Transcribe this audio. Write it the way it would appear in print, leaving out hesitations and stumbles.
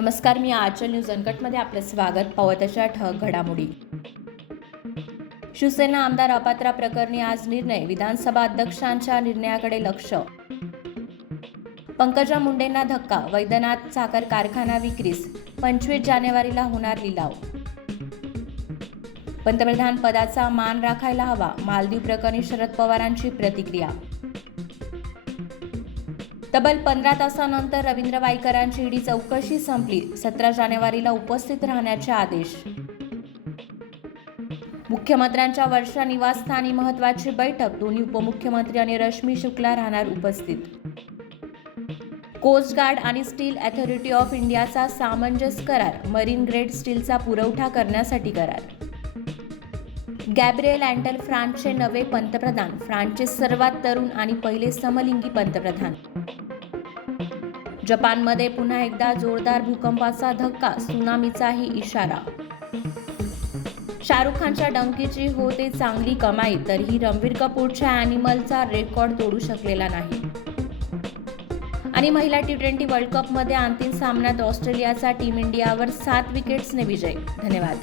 नमस्कार, मी आचल न्यूज अनकटमध्ये आपलं स्वागत. पावतच्या ठळक घडामोडी. शिवसेना आमदार अपात्र प्रकरणी आज निर्णय, विधानसभा अध्यक्षांच्या निर्णयाकडे लक्ष. पंकजा मुंडेंना धक्का, वैद्यनाथ साखर कारखाना विक्रीस, 25 जानेवारीला होणार लिलाव. पंतप्रधान पदाचा मान राखायला हवा, मालदीव प्रकरणी शरद पवारांची प्रतिक्रिया. तब्बल 15 तासानंतर रवींद्र वाईकरांची ईडी चौकशी संपली, 17 जानेवारीला उपस्थित राहण्याचे आदेश. मुख्यमंत्र्यांच्या वर्षा निवासस्थानी महत्त्वाची बैठक, दोन्ही उपमुख्यमंत्री आणि रश्मी शुक्ला राहणार उपस्थित. कोस्ट गार्ड आणि स्टील अथॉरिटी ऑफ इंडियाचा सामंजस्य करार, मरीन ग्रेड स्टीलचा पुरवठा करण्यासाठी करार. गॅब्रिएल अँटल फ्रान्सचे नवे पंतप्रधान, फ्रान्सचे सर्वात तरुण आणि पहिले समलिंगी पंतप्रधान. जपानमध्ये पुन्हा एकदा जोरदार भूकंपाचा धक्का, त्सुनामीचाही इशारा. शाहरुख खानच्या डंकीची होते चांगली कमाई, तरीही रणबीर कपूरच्या ॲनिमलचा रेकॉर्ड तोडू शकलेला नाही. आणि महिला T20 वर्ल्ड कपमध्ये अंतिम सामन्यात ऑस्ट्रेलियाचा टीम इंडियावर 7 विकेट्सने विजय. धन्यवाद.